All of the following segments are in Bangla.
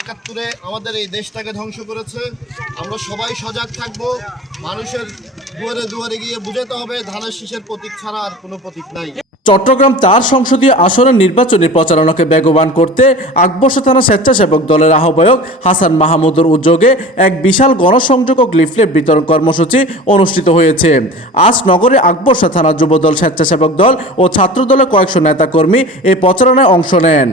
একাত্তরে আমাদের এই দেশটাকে ধ্বংস করেছে। আমরা সবাই সজাগ থাকব। মানুষের দুয়ারে দুয়ারে গিয়ে বুঝাতে হবে ধানের শীষের প্রতীক ছাড়া আর কোনো প্রতীক নাই। চট্টগ্রাম ৪ সংসদীয় আসনের নির্বাচনী প্রচারণাকে বেগবান করতে আকবর্ষা থানা স্বেচ্ছাসেবক দলের আহ্বায়ক হাসান মাহমুদের উদ্যোগে এক বিশাল গণসংযোগ ও লিফলেট বিতরণ কর্মসূচি অনুষ্ঠিত হয়েছে। আজ নগরে আকবর্ষা থানা যুবদল, স্বেচ্ছাসেবক দল ও ছাত্র দলের কয়েকশো নেতাকর্মী এই প্রচারণায় অংশ নেন।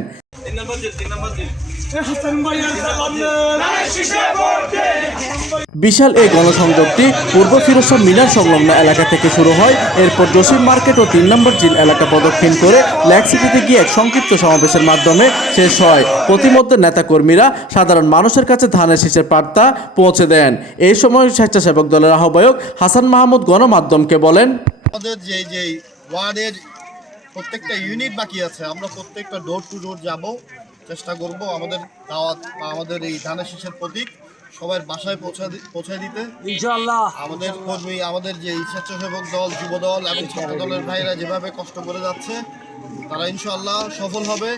বিশাল এই গণসংযোগটি পূর্ব ফিরোজ শাহ মিনার সংলগ্ন এলাকা থেকে শুরু হয়। এরপর জসিম মার্কেট ও ৩ নম্বর জিল এলাকা প্রদক্ষিণ করে লেক সিটিতে গিয়ে এক সংক্ষিপ্ত সমাবেশের মাধ্যমে শেষ হয়। প্রতিমধ্যে নেতাকর্মীরা সাধারণ মানুষের কাছে ধানের শীষের বার্তা পৌঁছে দেন। এই সময় স্বেচ্ছাসেবক দলের আহ্বায়ক হাসান মাহমুদ গণমাধ্যমকে বলেন, আমাদের যে ওয়ার্ডের প্রত্যেকটা ইউনিট বাকি আছে, আমরা প্রত্যেকটা ডোর টু ডোর যাব, চেষ্টা করব আমাদের দাওয়াত বা আমাদের এই ধানের শীষের প্রতীক সবার বাসায় পৌঁছে দিতে ইনশাআল্লাহ। আমাদের কর্মী, আমাদের যে স্বেচ্ছাসেবক দল, যুব দল এবং ছাত্র দলের ভাইরা যেভাবে কষ্ট করে যাচ্ছে তারা ইনশাআল্লাহ সফল হবে।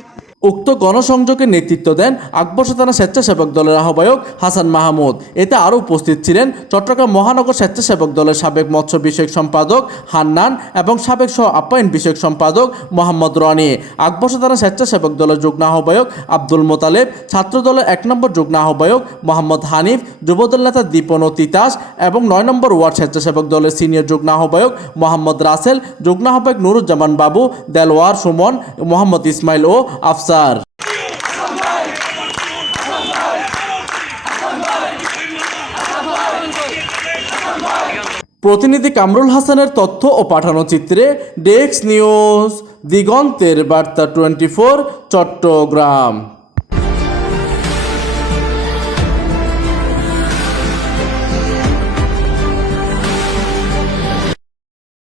উক্ত গণসংযোগের নেতৃত্ব দেন আকবর্ষা থানা স্বেচ্ছাসেবক দলের আহ্বায়ক হাসান মাহমুদ। এতে আরও উপস্থিত ছিলেন চট্টগ্রাম মহানগর স্বেচ্ছাসেবক দলের সাবেক মৎস্য বিষয়ক সম্পাদক হান্নান এবং সাবেক সহ আপ্যায়ন বিষয়ক সম্পাদক মোহাম্মদ রনি। আকবর্ষা থানা স্বেচ্ছাসেবক দলের যুগ্ম আহ্বায়ক আব্দুল মোতালেব, ছাত্র দলের ১ নম্বর যুগ্ম আহ্বায়ক মোহাম্মদ হানিফ, যুবদল নেতা দীপন ও তিতাস এবং ৯ নম্বর ওয়ার্ড স্বেচ্ছাসেবক দলের সিনিয়র যুগ্ম আহ্বায়ক মোহাম্মদ রাসেল, যুগ্ম আহ্বায়ক নুরুজ্জামান বাবু, দেলওয়ার সুমন, মোহাম্মদ ইসমাইল ও আফসার। প্রতিনিধি কামরুল হাসানের তথ্য ও পাঠানো চিত্রে ডেস্ক নিউজ, দিগন্তের বার্তা 24, চট্টগ্রাম।